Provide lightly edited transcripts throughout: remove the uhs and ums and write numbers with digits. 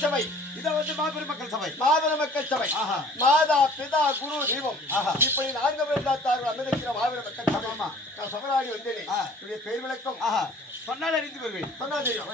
சபை இத வந்து மாபெரும் மக்கள் சபை மாபெரும் மக்கள் சபை மாதா பிதா குரு தெய்வம் இப்படி நான்கு பேர் தாத்தார்கள் அமிர்திக்கிற மாபெரும் மக்கள் சபை நான் சபராடி வந்தேனே என்னுடைய பெயர் விளக்கம் சொன்னால் அறிந்து கொள்வேன் சொன்னால் தெரியும்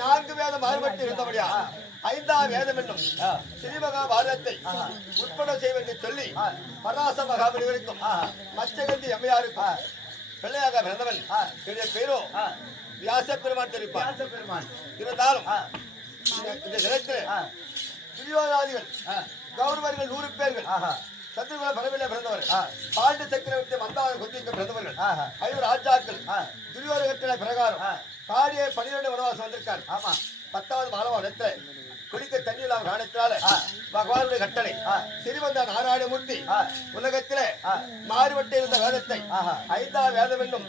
நான்கு வேதம் மாறுபட்டு இருந்தபடியா ஐந்தாம் வேதம் என்னும் ஸ்ரீமகா பாரதத்தை உட்பட செய்வென்று சொல்லி பராச மகாபலிவருக்கும் மச்சகந்தி அம்மையாருக்கும் பிள்ளையாக பிறந்தவன் என்னுடைய பேரோ வியாச பெருமான் தெரிவிப்பார். இருந்தாலும் இந்த தினத்தில் துரியோதனாதிகள் கௌரவர்கள் 100 பேர்கள் சத்ருகுல பரவிலே பிறந்தவர் பாண்டு சக்கரவர்த்தி மந்தார கொத்திக்கு பிறந்தவர்கள் 5 ராஜாக்கள் துரியோதன பிரகாரம் பாடிய 12 வனவாசம் வந்திருக்கார். ஆமா 10வது மாலவனத்தை குடிக்க தண்ணி இல்லாம காரணத்தினால பகவானுடைய கட்டளை சிறிவந்த நாராயணமூர்த்தி உலகத்திலே மாறுபட்டு இருந்த வேதத்தை 5ஆம் வேதம் என்னும்